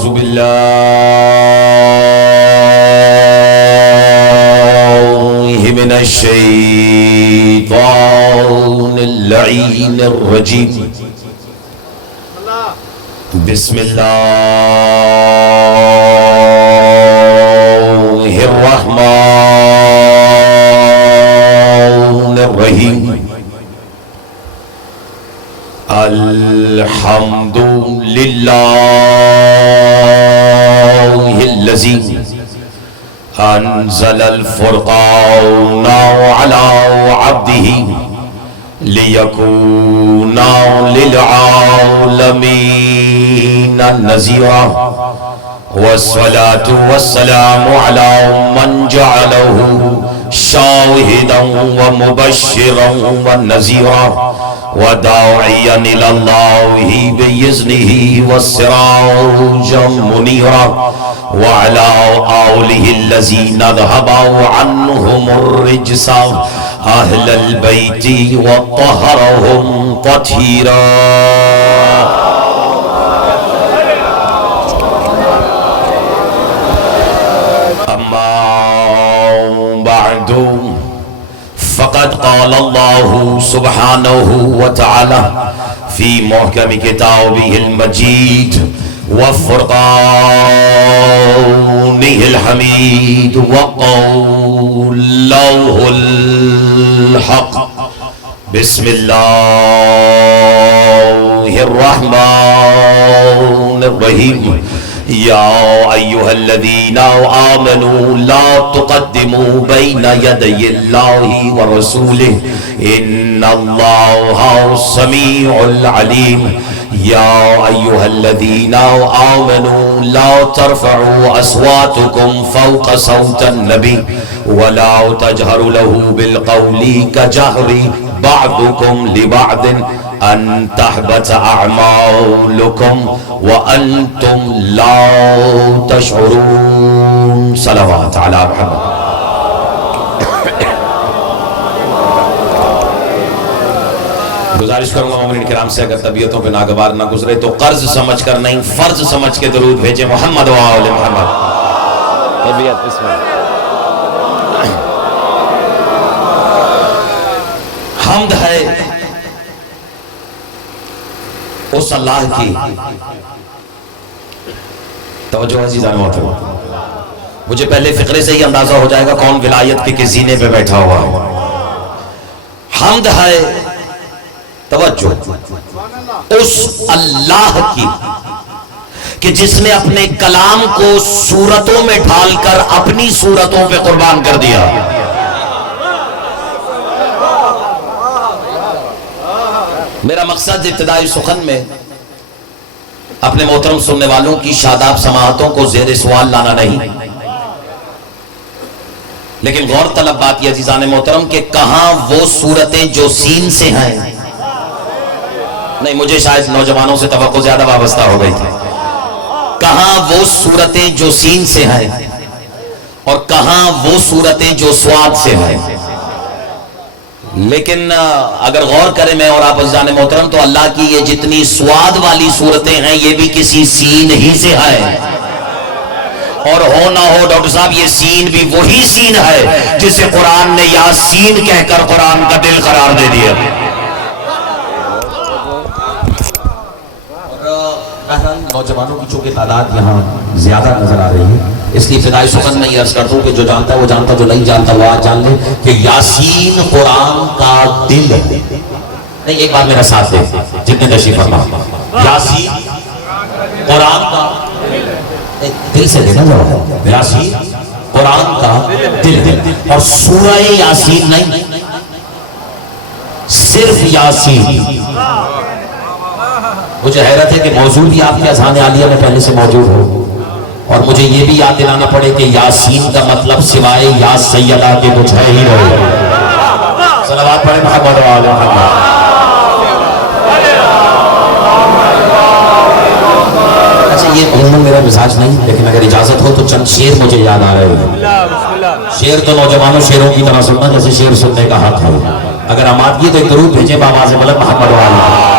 أعوذ بالله من الشيطان اللعين الرجيم بسم الله الرحمن الرحيم الحمد لله الذي أنزل الفرقان على عبده ليكون للعالمين نذيرا والصلاة والسلام على من جعله شاهدا ومبشرا ونذيرا وداعيا إلى الله بإذنه وسراجا منيرا وعلى آله الذين ذهبوا عنهم الرجس أهل البيت وطهرهم تطهيرا أما بعد فقد قال الله سبحانه وتعالى في محكم كتابه المجيد وفرقانه الحميد وقوله الحق بسم الله الرحمن الرحيم يا أيها الذين آمنوا لا تقدموا بين يدي الله ورسوله إن الله سميع عليم يا أيها الذين آمنوا لا ترفعوا أصواتكم فوق صوت النبي ولا تجهروا له بالقول كجهر بعضكم لبعض أن تحبط أعمالكم وأنتم لا تشعرون صلوات على محمد گزارش کروں گا مومنین کرام سے اگر طبیعتوں پہ ناگوار نہ گزرے تو قرض سمجھ کر نہیں فرض سمجھ کے درود بھیجیں محمد و آل محمد طبیعت بسم اللہ حمد ہے اس اللہ کی توجہ عزیزان محترم مجھے پہلے فقرے سے ہی اندازہ ہو جائے گا کون ولایت کے زینے پہ بیٹھا ہوا ہے حمد ہے توجہ اس اللہ کی کہ جس نے اپنے کلام کو صورتوں میں ڈھال کر اپنی صورتوں پہ قربان کر دیا میرا مقصد ابتدائی سخن میں اپنے محترم سننے والوں کی شاداب سماعتوں کو زیر سوال لانا نہیں لیکن غور طلب بات یہ عزیزان محترم کہ کہاں وہ صورتیں جو سین سے ہیں نہیں مجھے شاید نوجوانوں سے توقع زیادہ وابستہ ہو گئی تھی کہاں وہ صورتیں جو سین سے ہیں اور کہاں وہ صورتیں جو سواد سے ہیں لیکن اگر غور کریں میں اور آپ عزیزان محترم تو اللہ کی یہ جتنی سواد والی صورتیں ہیں یہ بھی کسی سین ہی سے ہیں اور ہو نہ ہو ڈاکٹر صاحب یہ سین بھی وہی سین ہے جسے قرآن نے یاسین کہہ کر قرآن کا دل قرار دے دیا نوجوانوں کی چونکہ تعداد یہاں زیادہ نظر آ رہی ہے اس لیے ابتدائی سخن میں یہ عرض کرتا ہوں کہ جو جانتا ہے وہ جانتا جو نہیں جانتا وہ آج جان لے کہ یاسین قرآن کا دل ہے نہیں ایک بار میرا ساتھ دے جتنے تشریف فرما یاسین قرآن کا دل سے دینا جاؤ یاسین قرآن کا دل اور سورہ یاسین نہیں صرف یاسین مجھے حیرت ہے کہ موضوع بھی آپ کے اذہان عالیہ میں پہلے سے موجود ہو اور مجھے یہ بھی یاد دلانا پڑے کہ یاسین کا مطلب سوائے یا سیدہ کے کچھ ہے ہی نہیں صلوات پڑھیں محمد و آل محمد اچھا یہ عموماً میرا مزاج نہیں لیکن اگر اجازت ہو تو چند شعر مجھے یاد آ رہے ہیں شعر تو نوجوانوں شعروں کی طرح سننا جیسے شعر سننے کا حق ہے اگر آمادگی تو ایک درود بھیجیں بآواز بلند محمد و آل محمد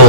2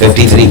53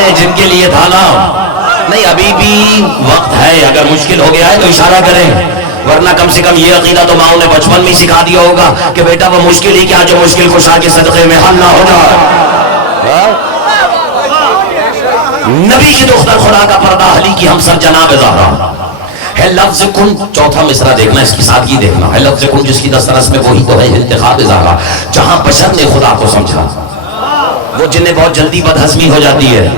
ہے جن کے لیے تھا نا. نہیں ابھی بھی وقت ہے, اگر مشکل ہو گیا ہے تو اشارہ کریں, ورنہ کم سے کم یہ عقیدہ تو ماؤں نے بچپن میں سکھا دیا ہوگا کہ بیٹا وہ مشکل ہی کیا جو مشکل کشا کے صدقے میں حل نہ ہو جائے. نبی کی دختر خدا کا پردہ علی کی ہمسر جناب زہرا ہے. لفظ کن چوتھا مصرع دیکھنا, اس کی سادگی دیکھنا ہے. لفظ کن جس کی دسترس میں وہی تو ہے انتخاب زہرا. جہاں بشر نے خدا کو سمجھا, وہ جنہیں بہت جلدی بدہضمی ہو جاتی ہے,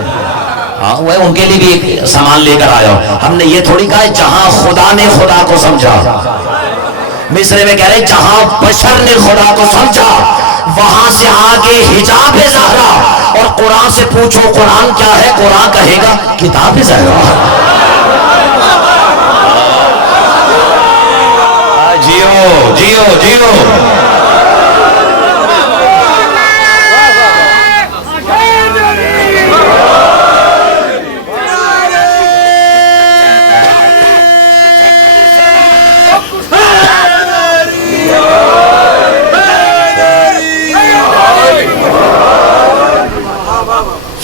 ہاں وہ ان کے لیے بھی ایک سامان لے کر آیا. ہم نے یہ تھوڑی کہا ہے جہاں خدا نے خدا کو سمجھا. مصرے میں کہہ رہے جہاں بشر نے خدا کو سمجھا وہاں سے آگے حجاب زہرا. اور قرآن سے پوچھو قرآن کیا ہے, قرآن کہے گا کتاب زہرا. جیو جیو جیو.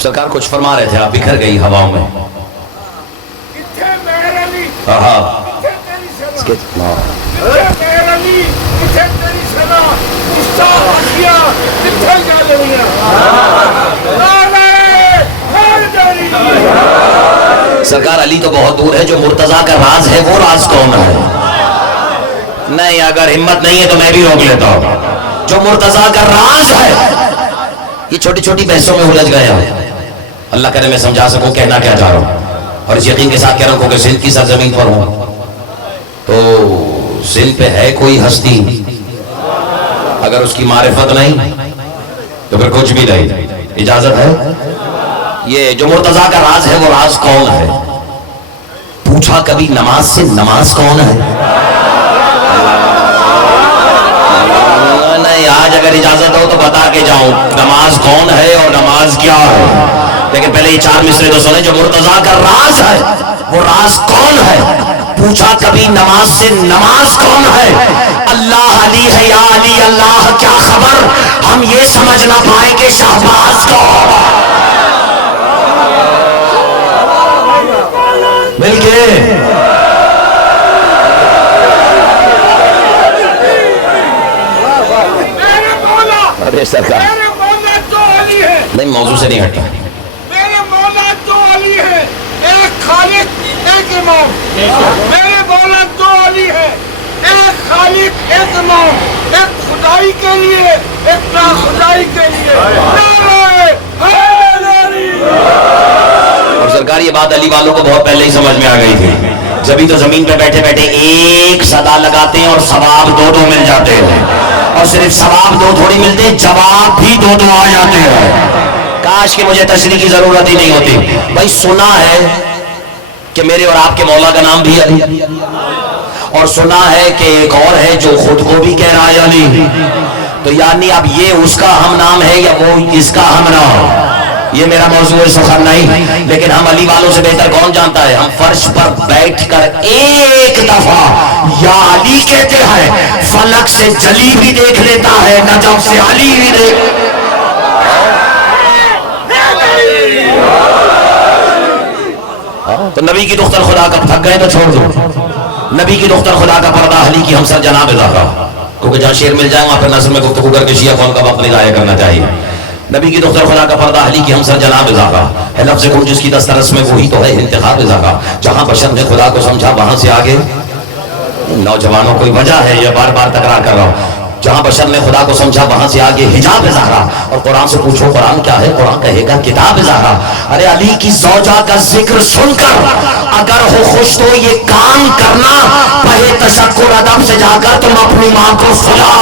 سرکار کچھ فرما رہے تھے, آپ بکھر گئی ہواؤں میں. سرکار علی تو بہت دور ہے, جو مرتضیٰ کا راز ہے وہ راز کون ہے؟ نہیں اگر ہمت نہیں ہے تو میں بھی روک لیتا ہوں. جو مرتضیٰ کا راز ہے, یہ چھوٹی چھوٹی بحثوں میں الجھ گیا. اللہ کرے میں سمجھا سکوں کہنا کیا چاہ رہا ہوں, اور اس یقین کے ساتھ کہہ رہا ہوں کہ سندھ کی سرزمین پر ہوں تو سندھ پہ ہے کوئی ہستی, اگر اس کی معرفت نہیں تو پھر کچھ بھی نہیں. اجازت ہے؟ یہ جو مرتضیٰ کا راز ہے وہ راز کون ہے؟ پوچھا کبھی نماز سے نماز کون ہے؟ نہیں آج اگر اجازت ہو تو بتا کے جاؤں نماز کون ہے اور نماز کیا ہے. لیکن پہلے یہ چار مصرے تو سنے, جو مرتضیٰ کا راز ہے وہ راز کون ہے. پوچھا کبھی نماز سے نماز کون ہے؟ اللہ علی ہے یا علی اللہ کیا خبر, ہم یہ سمجھ نہ پائے کہ شہباز کو مل کے ارے سرکار نہیں موضوع سے نہیں ہٹتا. میرے مولا دو علی ہے, ایک خالق ایک امام. میرے مولا دو علی ہے, ایک خالق ایک امام, ایک خدائی کے لیے ایک نا خدائی کے لیے. اور سرکار یہ بات علی والوں کو بہت پہلے ہی سمجھ میں آ گئی تھی, جبھی تو زمین پہ بیٹھے بیٹھے ایک صدا لگاتے ہیں اور ثواب دو دو مل جاتے ہیں. اور صرف ثواب دو تھوڑی ملتے, جواب بھی دو دو آ جاتے ہیں. کاش کہ مجھے تشریح کی ضرورت ہی نہیں ہوتی. بھائی سنا ہے کہ میرے اور آپ کے مولا کا نام بھی علی, اور سنا ہے کہ ایک اور ہے جو خود کو بھی کہہ رہا ہے علی. تو یعنی اب یہ اس کا ہم نام ہے یا وہ اس کا ہم نام؟ یہ میرا موضوع سخن نہیں, لیکن ہم علی والوں سے بہتر کون جانتا ہے. ہم فرش پر بیٹھ کر ایک دفعہ یا علی کہتے ہیں, فلک سے جلی بھی دیکھ لیتا ہے, نجف سے علی بھی دیکھ. تو نبی کی دختر خدا کا تھک گئے تو چھوڑ دو. نبی کی دختر خدا کا پردہ علی کی ہمسر جناب زہرا, کیونکہ جہاں شیر مل جائے وہاں پھر نصر میں گفتگو کر کے شیعہ قوم کا وقت نہیں ضائع کرنا چاہیے. نبی کی دختر خدا کا پردہ علی کی ہمسر جناب زہرا ہے. لفظ کن جس کی دسترس میں وہی تو ہے انتخاب زہرا. جہاں بشر نے خدا کو سمجھا وہاں سے آگے. نوجوانوں کوئی وجہ ہے, یہ بار بار تکرار کر رہا ہوں, جہاں بشر نے خدا کو سمجھا وہاں سے آگے حجاب زہرا. اور قرآن سے پوچھو قرآن کیا ہے, قرآن کہے گا کتاب زہرا. ارے علی کی زوجہ کا ذکر سن کر اگر ہو خوش تو یہ کام کرنا, پہے تشکر ادب سے جا کر تم اپنی ماں کو سلا.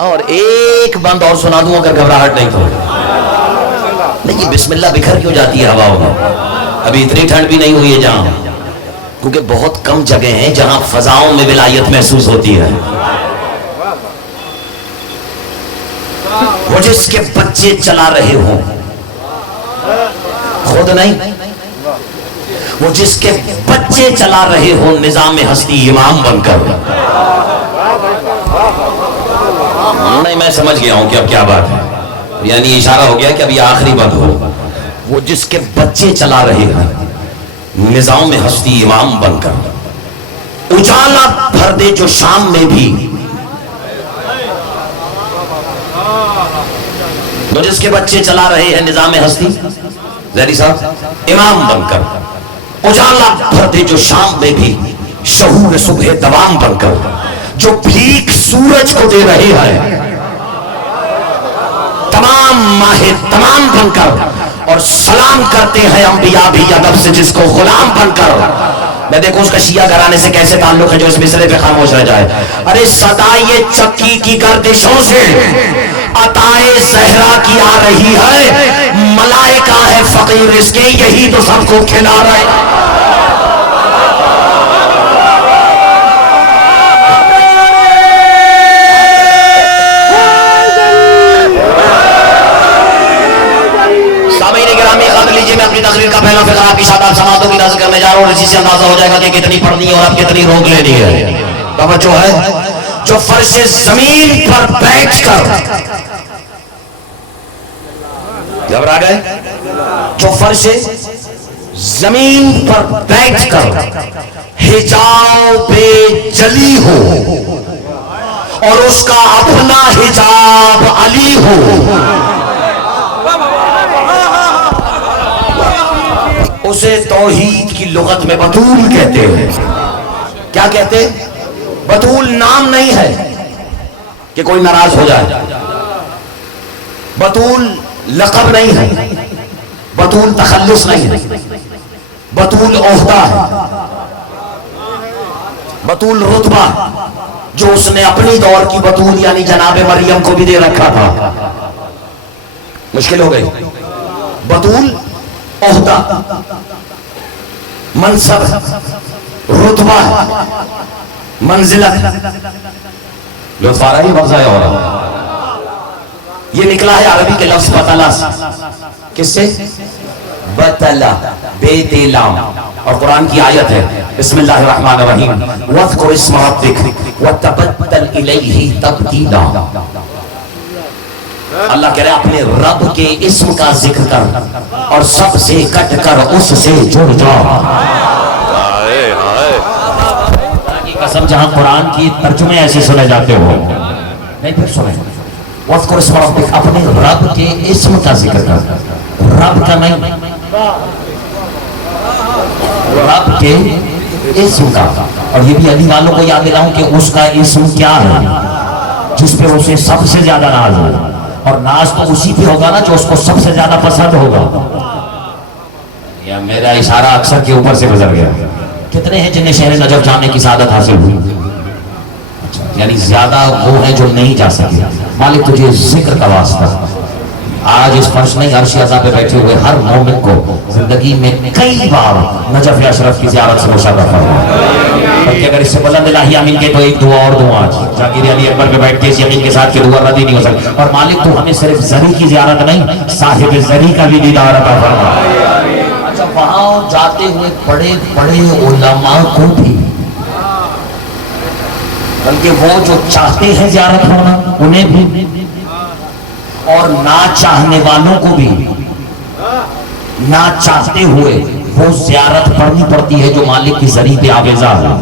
اور ایک بند اور سنا دوں اگر گھبراہٹ نہیں تو. نہیں بسم اللہ بکھر کیوں جاتی ہے ہواؤں میں؟ ابھی اتنی ٹھنڈ بھی نہیں ہوئی ہے جہاں, کیونکہ بہت کم جگہ ہیں جہاں فضاؤں میں ولایت محسوس ہوتی ہے. وہ جس کے بچے چلا رہے ہوں, خود نہیں, وہ جس کے بچے چلا رہے ہوں نظام ہستی امام بن کر, نہیں میں سمجھ گیا ہوں کہ اب کیا بات ہے، یعنی اشارہ ہو گیا کہ اب یہ آخری بند ہو. وہ جس کے بچے چلا رہے ہیں نظام ہستی امام بن کر، اجالا بھر دے جو شام میں بھی، وہ جس کے بچے چلا رہے ہیں نظام ہستی زہری صاحب امام بن کر، اجالا بھر دے جو شام میں بھی، شعور صبح دوام بن کر، جو بھیک سورج کو دے رہے ہیں تمام ماہ تمام بن کر، اور سلام کرتے ہیں انبیاء بھی ادب سے جس کو غلام بن کر. میں دیکھو اس کا شیعہ گھرانے سے کیسے تعلق ہے جو اس مصرے پہ خاموش رہ جائے. ارے صدا یہ چکی کی گردشوں سے عطائے زہرا کی آ رہی ہے، ملائکہ ہے فقیر اس کے یہی تو سب کو کھلا رہے. میں اپنی تقریر کا پہلا فقرہ آپ کی شاداب سماعتوں کی نظر کرنے جا رہا ہوں، اسی سے اندازہ ہو جائے گا کہ کتنی پڑھنی ہے اور اب کتنی روک لینی ہے. توجہ ہے. جو فرش زمین پر بیٹھ کر، گھبرا گئے؟ جو فرش زمین پر بیٹھ کر حجاب جلی ہو اور اس کا اپنا حجاب علی ہو، اسے توحید کی لغت میں بطول کہتے ہیں. کیا کہتے ہیں؟ بطول نام نہیں ہے کہ کوئی ناراض ہو جائے، بطول لقب نہیں ہے، بطول تخلص نہیں ہے، بطول عہدہ ہے، بطول رتبہ جو اس نے اپنی دور کی بطول یعنی جناب مریم کو بھی دے رکھا تھا. مشکل ہو گئی. بطول عہدہ، منصب، رتبہ، منزلت. لطف آ رہا ہے یہ لفظ آیا ہو رہا، یہ نکلا ہے عربی کے لفظ بطلا سے. کس سے؟ بطلا، بے تیلام. اور قرآن کی آیت ہے بسم اللہ الرحمن الرحیم وَاذْكُرِ اسْمَ رَبِّكَ وَتَبَتَّلْ إِلَيْهِ تَبْتِيلًا. اللہ کہہ رہے اپنے رب کے اسم کا ذکر کر اور سب سے کٹ کر اس سے جڑ جاؤ. قسم جہاں قرآن کی ترجمے ایسے سنے جاتے ہو نہیں پھر سنیں. وَاذْكُرِ اسْمَ رَبِّكَ، اپنے رب کے اسم کا ذکر کر، رب کا نہیں، رب کے اسم کا. اور یہ بھی علی والوں کو یاد دلاؤں کہ اس کا اسم کیا ہے جس پہ اسے سب سے زیادہ ناز ہو، اور ناز تو اسی پہ ہوگا نا جو اس کو سب سے زیادہ پسند ہوگا. یا میرا اشارہ اکثر کے اوپر سے گزر گیا. کتنے ہیں جنہیں شہر نجف جانے کی سعادت حاصل ہوئی؟ یعنی زیادہ وہ ہیں جو نہیں جا سکے. مالک تجھے ذکر کا واسطہ آج اس فرش نہیں عرش عزا پہ بیٹھے ہوئے ہر مومن کو زندگی میں کئی بار نجف اشرف کی زیارت سے مشاہدہ فرما. بلکہ اگر اس سے بلند الہی آمین کے تو ایک دعا اور دعا آج جاگیر علی اکبر پہ بیٹھ کے اس یقین کے ساتھ کہ دعا رد ہی نہیں ہو سکتی. اور مالک تو ہمیں صرف زری کی زیارت نہیں صاحب زری کا بھی دیدار عطا فرما. اچھا وہاں جاتے ہوئے بڑے بڑے علماء کو بھی، بلکہ وہ جو چاہتے ہیں زیارت ہونا انہیں بھی، اور نہ چاہنے والوں کو بھی نہ چاہتے ہوئے وہ زیارت پڑھنی پڑتی ہے جو مالک کی ذریعہ پہ آویزہ ہے.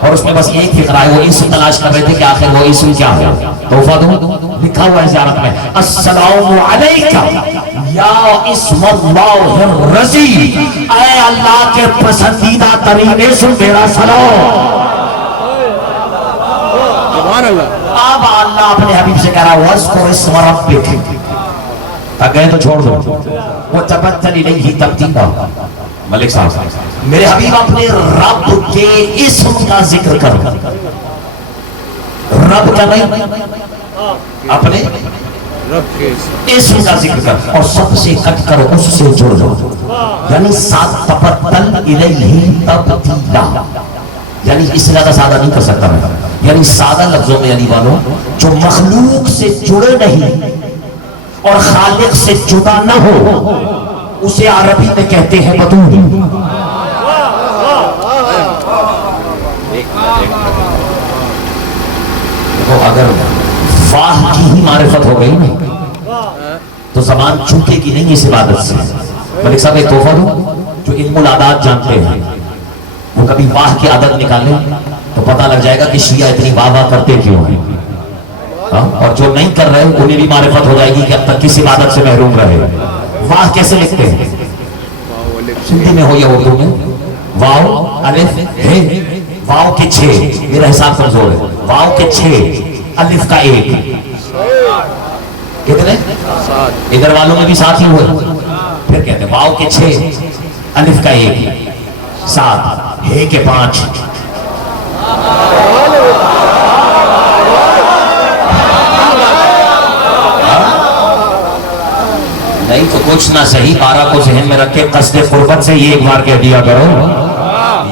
اور اس میں بس ایک فکر ہے، وہ اسم تلاش کر رہے تھے کہ آخر وہ اسم کیا ہے. تحفہ دوں لکھا ہوا ہے زیارت میں السلام علیکہ یا اسم اللہ الرضی، اے اللہ کے پسندیدہ ترین اسم میرا سلام. اب اللہ اپنے حبیب سے کہہ رہا وَاذْكُرِ اسْمَ رَبِّكَ، تک گئے تو چھوڑ دو. وَتَبَتَّلْ إِلَيْهِ تَبْتِيلًا. ملک صاحب میرے حبیب اپنے رب کے اسم کا ذکر کر، رب کا نہیں اپنے اسم کا ذکر کر اور سب سے کٹ کر اس سے جڑ جاؤ. یعنی تَبَتَّلْ إِلَيْهِ تَبْتِيلًا، یعنی اس سے زیادہ سادہ نہیں کر سکتا میں. یعنی سادہ لفظوں میں علی والوں جو مخلوق سے جڑے نہیں اور خالق سے جدا نہ ہو اسے عربی میں کہتے ہیں بطول. واہ کی ہی معرفت ہو گئی نا، تو زبان چوکے کی نہیں اس عبادت سے. ملک صاحب ایک تحفہ دو، جو علم العادات جانتے ہیں وہ کبھی واہ کی عادت نکالیں تو پتہ لگ جائے گا کہ شیعہ اتنی واہ واہ کرتے کیوں ہیں. اور جو نہیں کر رہے انہیں بھی معرفت ہو جائے گی کہ اب تک کس عبادت سے محروم رہے. واہ کیسے لکھتے ہیں؟ سندھی میں ہو یا اردو میں؟ واو الف ہے، واو کے 6، میرا حساب کمزور ہے، واو کے 6 الف کا 1 کتنے؟ ادھر والوں میں بھی 7 ہی ہوئے. پھر کہتے ہیں واو کے 6 الف کا 1 7 ہے کے 5. نہیں تو کچھ نہ صحیح 12 کو ذہن میں رکھ کے قصد قربت سے یہ ایک بار کہہ دیا کرو.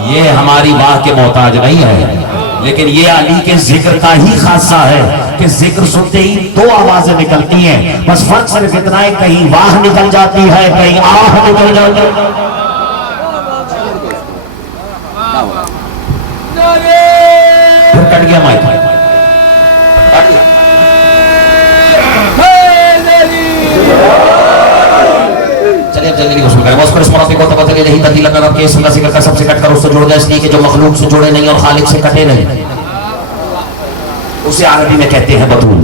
یہ ہماری واہ کے محتاج نہیں ہے، لیکن یہ علی کے ذکر کا ہی خاصہ ہے کہ ذکر سنتے ہی 2 آوازیں نکلتی ہیں، بس فرق صرف اتنا ہے کہیں واہ نکل جاتی ہے کہیں آہ نکل جاتی ہے. پھر کٹ گیا مائک. چلیے اب جلدی غسل کریں. واسکر اس مرافی کو تبت کے رہی تدیل کر رب کے اسم کا ذکر کا سب سے کٹ کر اس سے جوڑ جائے، اس لیے کہ جو مخلوق سے جوڑے نہیں اور خالق سے کٹے نہیں اسے عربی میں کہتے ہیں بطول.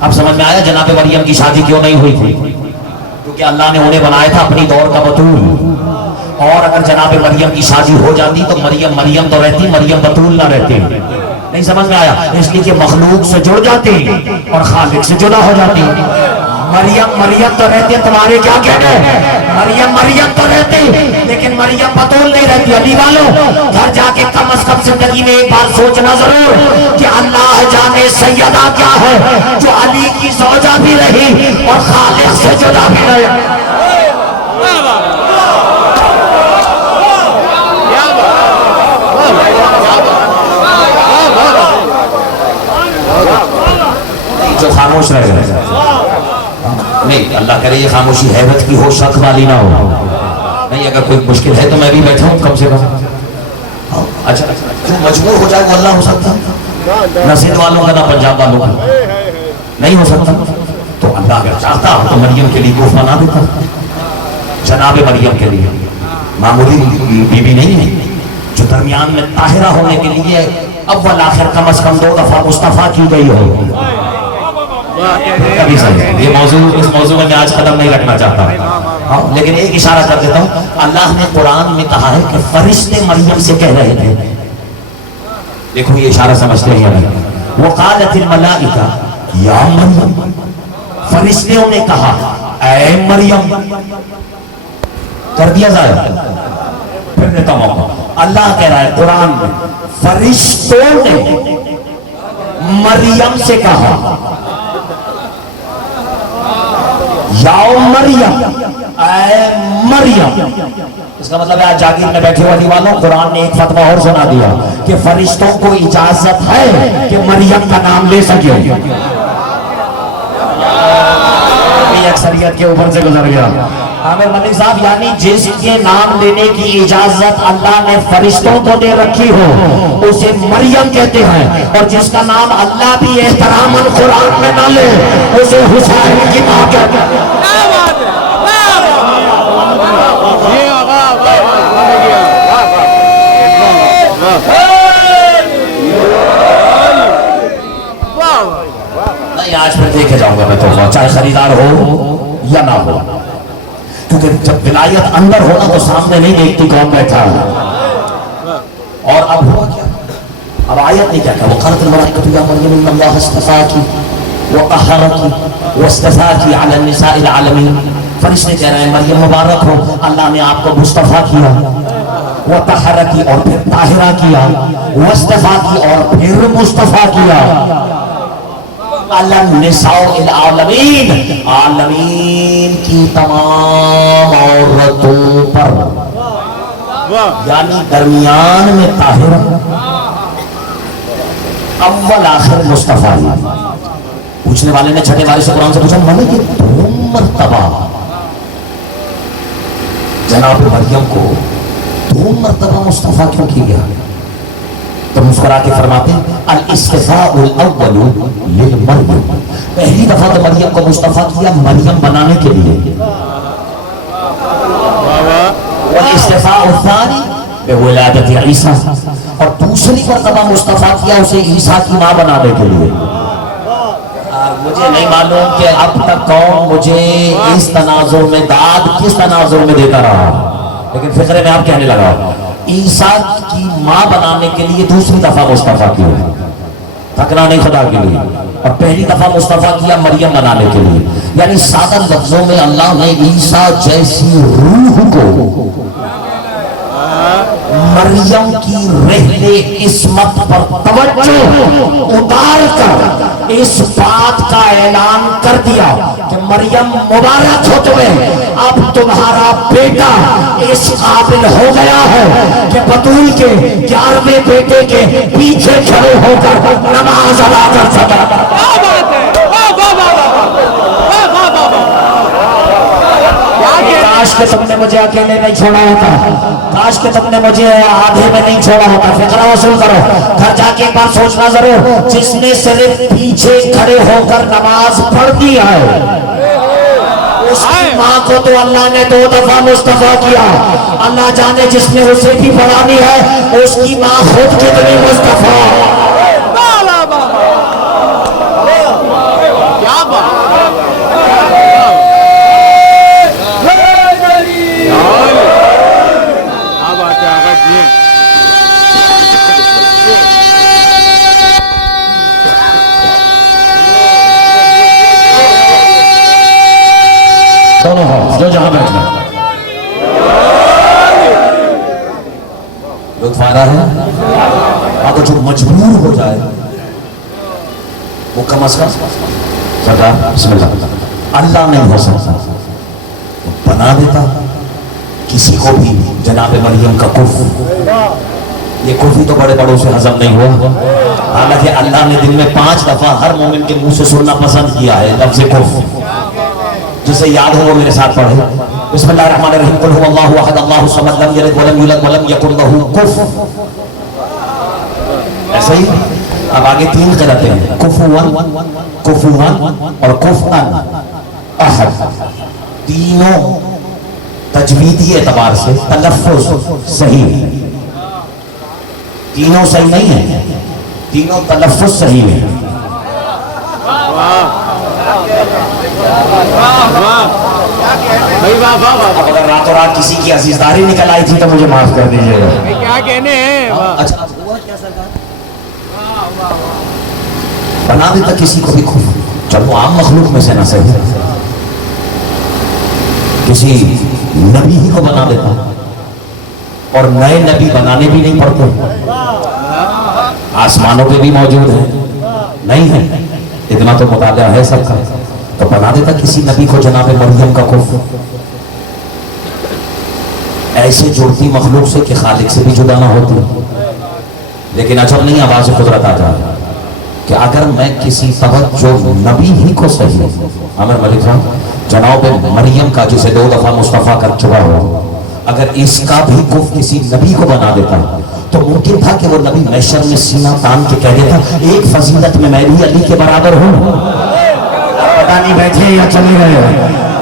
اب سمجھ میں آیا جناب مریم کی شادی کیوں نہیں ہوئی تھی؟ کیونکہ اللہ نے انہیں بنایا تھا اپنی دور کا بطول. اور اگر جناب مریم کی شادی ہو جاتی تو مریم مریم تو رہتی، مریم بطول نہ رہتی. نہیں سمجھ میں آیا؟ اس لیے کہ مخلوق سے جڑ جاتی اور خالق سے جدا ہو جاتی. مریم مریم تو رہتے، تمہارے کیا کہنے ہیں؟ مریم مریم تو رہتے لیکن مریم بطول نہیں رہتی. علی والوں گھر جا کے کم از کم زندگی میں ایک بار سوچنا ضرور کہ اللہ جانے سیدہ کیا ہے جو علی کی زوجہ بھی رہی اور خالق سے جدا بھی رہی. جو خاموش رہ گئے نہیں، اللہ کرے یہ خاموشی حیرت کی ہو، شک والی نہ ہو. نہیں اگر کوئی مشکل ہے تو میں بھی بیٹھا ہوں کم سے کم. اچھا جو مجبور ہو جائے وہ اللہ ہو سکتا، نہ سندھ والوں کا نہ پنجاب والوں کا نہیں ہو سکتا. تو اللہ اگر چاہتا تو مریم کے لیے کوف بنا دیتا. جناب مریم کے لیے معمولی بیوی نہیں ہے جو درمیان میں طاہرہ ہونے کے لیے اول آخر کم از کم 2 دفعہ مصطفیٰ کی گئی ہو. کبھی صحیح یہ موضوع، اس موضوع میں آج قدم نہیں رکھنا چاہتا لیکن ایک اشارہ کر دیتا ہوں. اللہ نے قرآن میں کہا ہے کہ فرشتے مریم سے کہہ رہے تھے، دیکھو یہ اشارہ سمجھتے ہیں نہیں. وقالت الملائکہ یا مریم، فرشتوں نے کہا اے مریم. کر دیا ظاہر. پھر دیتا ہوں اللہ کہہ رہا ہے قرآن میں فرشتوں نے مریم سے کہا یا مریم اے مریم. اس کا مطلب ہے آج جاگیر میں بیٹھے والی والوں قرآن نے ایک فتویٰ اور سنا دیا کہ فرشتوں کو اجازت ہے کہ مریم کا نام لے سکے. اکثریت کے اوپر سے گزر گیا. عامر ملک صاحب یعنی جس کے نام لینے کی اجازت اللہ نے فرشتوں کو دے رکھی ہو اسے مریم کہتے ہیں، اور جس کا نام اللہ بھی احتراماً قرآن میں نہ لے اسے حسین کی ماں کہتے ہیں. نہیں آج میں دیکھے جاؤں گا میں تو چاہے خریدار ہو یا نہ ہو، کیونکہ جب ولایت اندر ہونا تو سامنے نہیں دیکھتی کون بیٹھا ہے. اور اب ہوا کیا؟ اب آیت نہیں کہتا وقالت الملائکۃ یا مریم ان اللہ اصطفاکی وطہرکی واصطفاکی علی النساء العالمین. فرشتے کہہ رہے ہیں مریم مبارک ہو، اللہ نے آپ کو مصطفیٰ کیا، وطہرکی اور پھر طاہرہ کیا، واصطفاکی اور پھر مصطفیٰ کیا، علی النساء العالمین عالمین کی تمام عورتوں پر، یعنی درمیان میں طاہرہ اول آخر مصطفیٰ. پوچھنے والے نے چھٹے والے سے قرآن سے پوچھا مانے کہ 2 مرتبہ جناب مریم کو 2 مرتبہ مصطفیٰ کیوں کی گیا؟ تو مسکرا کے فرماتے ہیں الاصطفاء الاول للمریم، پہلی دفعہ تو مریم کو مصطفیٰ کیا مریم بنانے کے لیے، والاصطفاء الثانی بولادت عیسیٰ، اور دوسری مرتبہ مصطفیٰ کیا اسے عیسیٰ کی ماں بنانے کے لیے۔ مجھے نہیں معلوم کہ اب تک کون مجھے اس تناظر میں داد کس تناظر میں دیتا رہا، لیکن فکرے میں آپ کہنے لگا عیسیٰ کی ماں بنانے کے لیے دوسری دفعہ مصطفیٰ کیا، تھکنا نہیں خدا کے لیے، اور پہلی دفعہ مصطفیٰ کیا مریم بنانے کے لیے، یعنی سادہ لفظوں میں اللہ نے عیسیٰ جیسی روح کو مریم کی رحلِ عصمت پر توجہ اتار کر اس بات کا اعلان کر دیا کہ مریم مبارک ہو تمہیں، اب تمہارا بیٹا اس قابل ہو گیا ہے کہ بطول کے 11ویں بیٹے کے پیچھے کھڑے ہو کر نماز ادا کر سکتا۔ کاش کہ تم نے مجھے اکیلے نہیں چھوڑا ہوتا، کاش کہ تم نے مجھے آدھے میں نہیں چھوڑا ہوتا۔ فکرہ وصول کرو، گھر جا کے ایک بار سوچنا ضرور، جس نے صرف پیچھے کھڑے ہو کر نماز پڑھ دی ہے اس کی ماں کو تو اللہ نے 2 دفعہ مصطفیٰ کیا، اللہ جانے جس نے اسے بھی پڑھانی ہے اس کی ماں خود کتنی مصطفیٰ۔ جو جہاں بیٹھنا لطف آ رہا ہے، اگر جو مجبور ہو جائے وہ کم از کم سرکار بسم اللہ اللہ نہیں ہو سکتا بنا دیتا کسی کو بھی جناب مریم کا کفر۔ یہ کفر تو بڑے بڑوں سے ہضم نہیں ہوا، حالانکہ اللہ نے دن میں 5 دفعہ ہر مومن کے منہ سے سننا پسند کیا ہے لفظ کفر۔ جسے یاد ہو وہ میرے ساتھ پڑھے، بسم اللہ الرحمن الرحیم، قل هو اللہ احد اللہ الصمد لم یلد ولم یولد ولم یکن له کفوا۔ ایسے ہی اب آگے 3 قرأتیں ہیں، کفوا کفوا اور کفوا احد، تینوں تجویدی اعتبار سے تلفظ صحیح ہے، تینوں صحیح نہیں ہیں، تینوں تلفظ صحیح ہے۔ اب اگر راتوں رات کسی کی عزیزداری نکل آئی تھی تو مجھے معاف کر دیجیے گا۔ کیا کہنے ہیں؟ اچھا بنا دیتا کسی کو بھی کفر، چلو عام مخلوق میں سے نہ صحیح، کسی نبی ہی کو بنا دیتا، اور نئے نبی بنانے بھی نہیں پڑتے، آسمانوں پہ بھی موجود ہیں نہیں ہے، اتنا تو مطالعہ ہے سب کا، تو بنا دیتا کسی نبی کو جناب مریم کا کفر۔ ایسے جڑتی مخلوق سے کہ خالق سے بھی جدا نہ ہوتی، لیکن عجب نہیں آواز قدرت آ جائے کہ اگر میں کسی توجہ نبی ہی کو صحیح عامر ملک صاحب جناب مریم کا جسے 2 دفعہ مصطفیٰ کر چکا ہو، اگر اس کا بھی کفر کسی نبی کو بنا دیتا تو ممکن تھا کہ وہ نبی محشر میں سینہ تان کے کہہ دیتا ایک فضیلت میں میں بھی علی کے برابر ہوں، پتہ نہیں بیٹھے یا چلے گئے،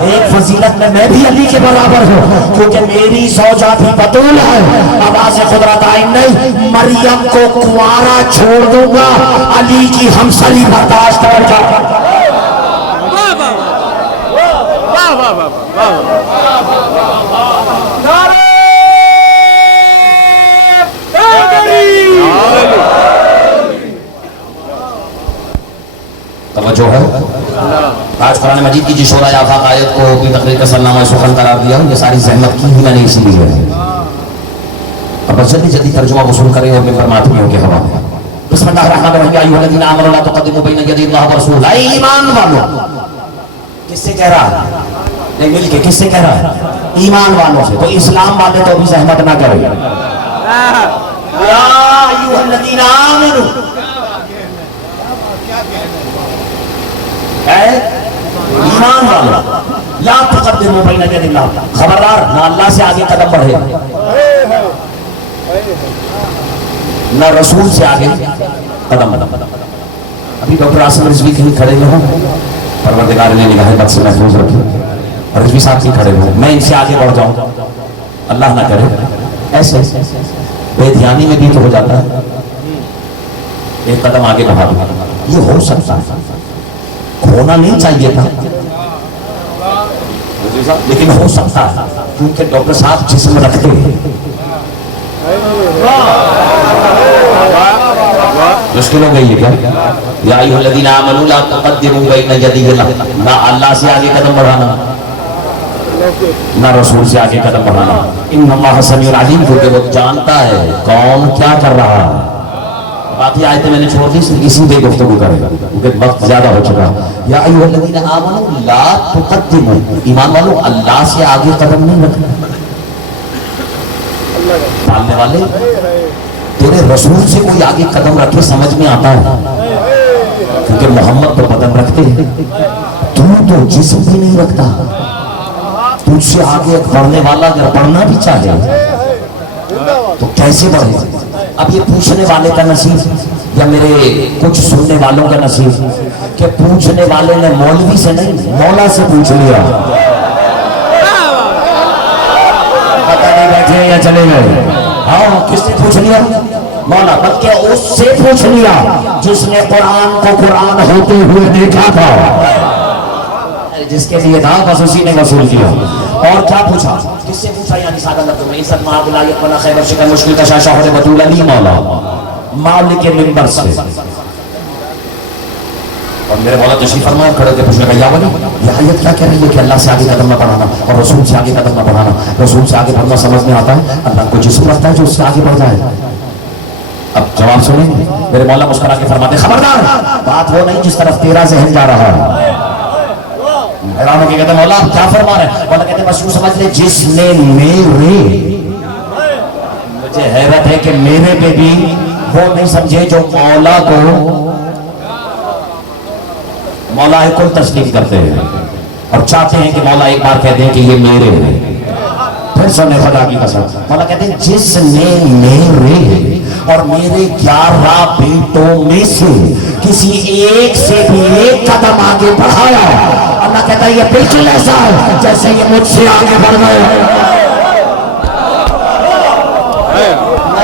ایک فضیلت میں بھی علی کے برابر ہوں کیونکہ میری زوجہ بھی بطول ہے۔ آواز قدرت آئی نہیں، مریم کو کنوارا چھوڑ دوں گا، علی کی ہمسلی برداشت کر جاتا۔ توجہ ہے؟ آج قرآن مجید کی جس شورای آفاق آیت کو اپنی تقریر کا سرنامہ سخن قرار دیا ہوں، یہ ساری زحمت کی ہی میں نے اسی لیے ہے۔ اب بس جلدی جلدی ترجمہ وصول کریں اور ممبر ماتمیوں کے حوالے۔ بسم اللہ الرحمن الرحیم، یا ایھا الذین آمنوا لا تقدموا بین یدی اللہ ورسولہ۔ اے ایمان والو، کس سے کہہ رہا ہے؟ نہیں مل کے کس سے کہہ رہا ہے؟ ایمان والوں سے۔ تو اسلام والے تو بھی زحمت نہ کریں۔ یا ایھا الذین آمنوا، ایمان والا لا تقدموا بین یدی اللہ، خبردار نہ اللہ سے آگے قدم بڑھے۔ نہ رسول سے آگے قدم. ابھی ڈاکٹر عاصم رضوی کہیں کھڑے ہوں، پروردگار نے نگاہ بد سے محفوظ رکھی، رضوی صاحب کہیں کھڑے ہوں، میں ان سے آگے بڑھ جاؤں، اللہ نہ کرے ایسے بے دھیانی میں بھی تو ہو جاتا ہے، ایک قدم آگے بڑھا دوں، یہ ہو سکتا ہے، ہونا نہیں چاہیے تھا لیکن ہو سکتا ہے، کیونکہ ڈاکٹر صاحب جسم رکھتے ہیں. مشکل ہو گئی ہے کیا؟ یا ایھا الذین آمنوا لا تقدموا بین یدی اللہ، نہ اللہ سے آگے قدم بڑھانا نہ رسول سے آگے قدم بڑھانا. ان اللہ سمیع علیم، کیونکہ وہ جانتا ہے کون کیا کر رہا ہے. باقی آیتیں میں نے چھوڑ دی، اسی پہ گفتگو کرے گا کیونکہ وقت زیادہ ہو چکا. یا ایھا الذین آمنوا لا تقدموا، ایمان والو اللہ سے آگے قدم نہیں رکھنا. پالنے والے تیرے رسول سے کوئی آگے قدم رکھے سمجھ میں آتا ہے، کیونکہ محمد تو قدم رکھتے ہیں، تو جسم بھی نہیں رکھتا. تجھ سے آگے بڑھنے والا اگر بڑھنا بھی چاہے تو کیسے بڑھے؟ اب یہ پوچھنے والے کا نصیب یا میرے کچھ سننے والوں کا نصیب کہ پوچھنے والے نے مولوی سے نہیں مولا سے پوچھ لیا. پتہ نہیں بیٹھے یا چلے گئے. ہاں کس نے پوچھ لیا؟ مولا. بلکہ اس سے پوچھ لیا جس نے قرآن کو قرآن ہوتے ہوئے دیکھا تھا، جس کے لیے تھا بس اسی نے وصول کیا. اور کیا پوچھا؟ کس سے پوچھا؟ یعنی سادہ لفظوں میں عزت مآب ولایت ولا خیبر شکر مشکل کشا شاہد بطول علی مولا مالک منبر سے. اور میرے مولا تشریف فرمایا، کھڑے کے پوچھنے کا یا ولی یہ آیت کیا کہہ رہی ہے کہ اللہ سے آگے قدم نہ بڑھانا اور رسول سے آگے قدم نہ بڑھانا. رسول سے آگے بڑھنا سمجھ میں آتا ہے، اللہ کو جسم رکھتا ہے جو اس سے آگے بڑھ جائے. اب جواب سنیں گے. میرے مولا مسکرا کے فرماتے خبردار بات وہ نہیں جس طرف تیرا ذہن جا رہا ہے. حیران ہو کے کہتے مولا آپ کیا فرما رہے ہیں؟ مولا کہتے بس یوں سمجھ لے جس نے میرے، مجھے حیرت ہے کہ میرے پہ بھی وہ نہیں سمجھے جو مولا کو مولا کل تسلیم کرتے ہیں اور چاہتے ہیں کہ مولا ایک بار کہتے ہیں کہ یہ میرے ہیں. پھر سنے خدا کی قسم، مولا کہتے ہیں جس نے میرے اور میرے 11 بیٹوں میں سے کسی ایک سے بھی ایک قدم آگے بڑھایا، اللہ کہتا ہے یہ بالکل ایسا ہے جیسے یہ مجھ سے آگے بڑھ گئے.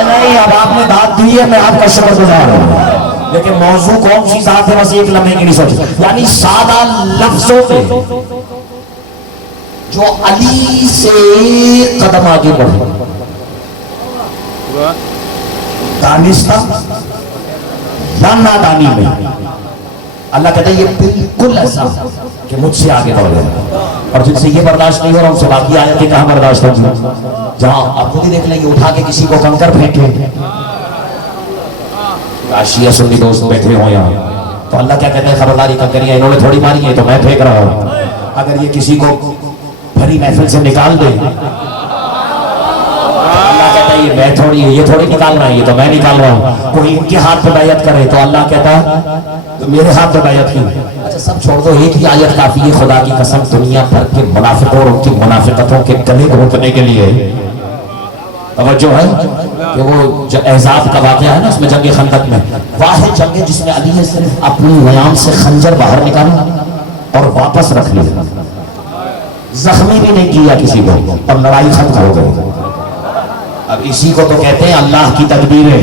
نہیں اب آپ نے داد دی ہے، میں آپ کا شکر گزار ہوں، لیکن موضوع کون سی ذات ہے بس ایک لمحے کی نہیں سوچ. یعنی سادہ لفظوں میں جو علی سے قدم آگے بڑھے، دانستہ یا نادانی میں، اللہ کہتا ہے یہ بالکل ایسا کہ مجھ سے آگے بڑھ گئے. اور جن سے یہ برداشت نہیں ہو رہا ان سے باقی آیتیں کہاں برداشت ہوگی؟ جہاں آپ خود ہی دیکھ لیں گے اٹھا کے کسی کو کنکر پھینکے، شیعہ سنی دوست بیٹھے ہوں یہاں تو اللہ کیا کہتا ہے خبرداری کنکریاں انہوں نے تھوڑی ماری ہیں تو میں پھینک رہا ہوں. اگر یہ کسی کو بھری محفل سے نکال دے، اللہ کہتا ہے یہ تھوڑی نکال رہا ہے، یہ تو میں نکال رہا ہوں. کوئی ان کے ہاتھ پہ بیعت کرے تو اللہ کہتا ہے تو میرے ہاتھ پہ بیعت کی. اچھا سب چھوڑ دو، ایک ہی آیت کافی ہے خدا کی قسم دنیا بھر کے منافقوں اور ان کی منافقتوں کے گلے گھونٹنے کے لیے. توجہ ہے کہ وہ جو احزاب کا واقعہ ہے نا، اس میں جنگ خندق میں واحد جنگ ہے جس میں علی نے صرف اپنی نیام سے خنجر باہر نکالا اور واپس رکھ لیا، زخمی بھی نہیں کیا کسی کو اور لڑائی ختم ہو گئی. اب اسی کو تو کہتے ہیں اللہ کی تدبیریں.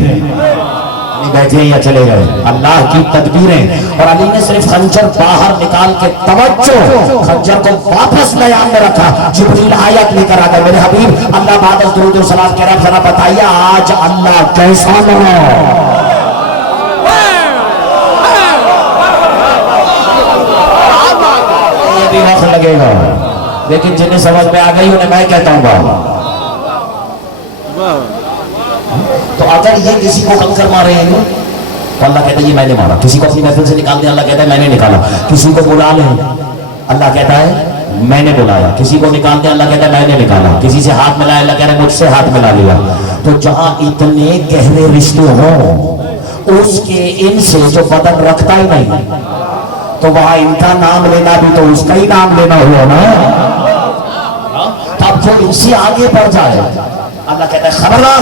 بیٹھے یا چلے گئے، اللہ کی تدبیریں. اور علی نے صرف خنجر باہر نکال کے توجہ خنجر کو واپس نیام میں رکھا. جبریل آیت لے کر آ گئے، میرے حبیب اللہ بعد از درود و سلام کہہ رہا ہے ذرا بتائیے آج اللہ کیسا لگا. یہ بھی وقت لگے گا لیکن جنہیں سمجھ میں آ گئی انہیں میں کہتا ہوں گا. تو اگر یہ کسی کو کنکر مارے ہیں تو اللہ کہتا ہے یہ میں نے مارا. کسی کو اپنی محفل سے نکال دیا، اللہ کہتا ہے میں نے نکالا. کسی کو بلا لیں، اللہ کہتا ہے میں نے بلایا. کسی کو نکال دیا، اللہ کہتا ہے میں نے نکالا. کسی سے ہاتھ ملایا، اللہ کہتا ہے مجھ سے ہاتھ ملا لیا. تو جہاں اتنے گہرے رشتے ہوں اس کے ان سے جو بدن رکھتا ہی نہیں تو وہاں ان کا نام لینا بھی تو اس کا ہی نام لینا ہوا نا. تب جو ان سے آگے بڑھ جائے اللہ کہتا ہے خبردار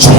6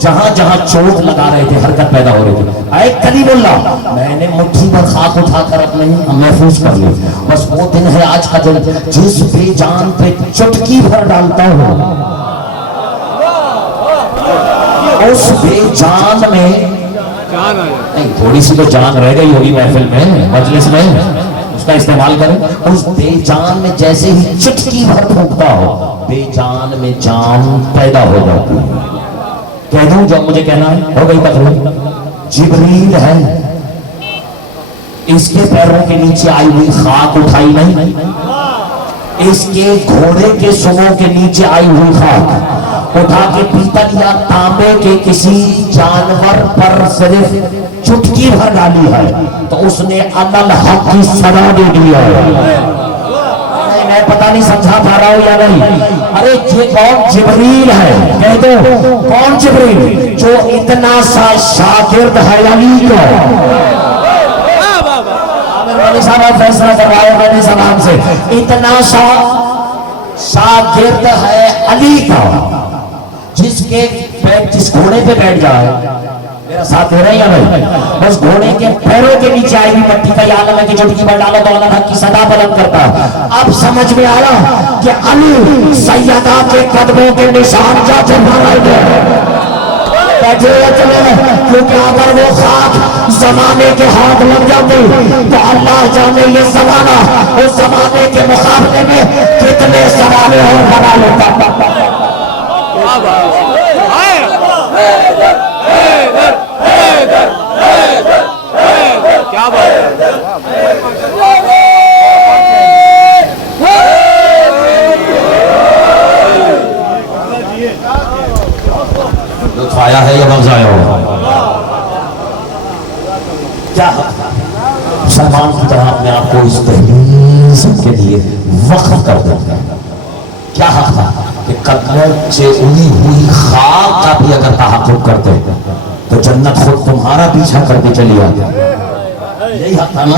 جہاں جہاں چوٹ لگا رہے تھے حرکت پیدا ہو رہی تھی. اے کلیم اللہ, میں نے مٹھی پر خاک اٹھا کر اپنے محفوظ کر لی. بس وہ دن ہے آج کا دن جس بے جان پہ چٹکی بھر ڈالتا ہوں, اس بے جان میں نہیں تھوڑی سی تو جان رہ گئی ہوگی محفل میں, مجلس میں, اس کا استعمال کریں. اس بے جان میں جیسے ہی چٹکی بھر پھونکتا ہو, بے جان میں جان پیدا ہو جاتی ہے. کہہ دوں جو مجھے کہنا ہے, ہو گئی تقریر. جبریل ہے, اس کے پیروں کے نیچے آئی ہوئی خاک اٹھائی نہیں, اس کے گھوڑے کے سنوں کے نیچے آئی ہوئی خاک اٹھا کے پیتل یا تانبے کے کسی جانور پر صرف چٹکی بھر ڈالی ہے تو اس نے عمل حق کی سزا دے دیا ہے. میں پتہ نہیں سمجھا پا رہا ہوں یا نہیں. ارے یہ کون جبریل ہے, کہہ دو کون جبریل, جو اتنا سا شاگرد ہے علی کا. عامر صاحب فیصلہ کروایا میں نے زبان سے, اتنا سا شاگرد ہے علی کا جس کے جس گھوڑے پہ بیٹھ جائے, میرا ساتھ دے رہے ہیں یا نہیں, بس گھوڑے کے پیروں کے نیچے آئی ہوئی مٹی کا یہ عالم ہے کہ چٹکی پر ڈالو تو اللہ حق کی صدا بلند کرتا. اب سمجھ میں آیا کہ علی سیدہ کے قدموں کے نشان جا چڑھائے بیٹھے ہوئے, کیونکہ اگر وہ خاک زمانے کے ہاتھ لگ جاتی تو اللہ جانے یہ زمانہ اس زمانے کے مقابلے میں کتنے زمانے اور بنا لیتا. کیا بات ہے, لطف آیا ہے یا مغز آیا ہو؟ کیا مسلمان کی طرح اپنے آپ کو اس تحریز کے لیے وقف کر دیتا ہے. کیا حق تھا کہ قدموں سے اڑی ہوئی خاک کا بھی اگر تحقق کرتے تو جنت خود تمہارا پیچھا کرتے چلی آتی. یہی حق تھا نا,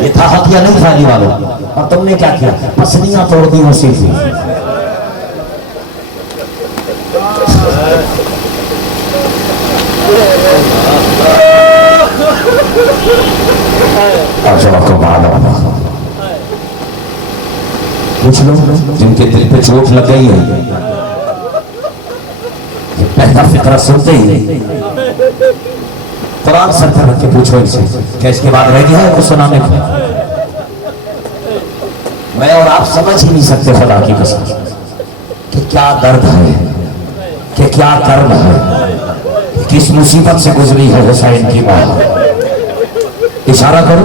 یہ تھا حق یا نہیں تھا علی والوں؟ اور تم نے کیا کیا, پسلیاں توڑ دی وسیع تھی. کچھ لوگ جن کے دل پہ چوٹ لگ گئی ہے یہ پہلا فقرہ سنتے ہی قرآن سر پر رکھ کے پوچھو ان سے کیا اس کے بعد رہ گیا ہے کچھ سنانے کو؟ میں اور آپ سمجھ ہی نہیں سکتے خدا کی قسم کہ کیا درد ہے, کہ کیا کرب ہے, کس مصیبت سے گزری ہے حسین کی ماں. اشارہ کرو,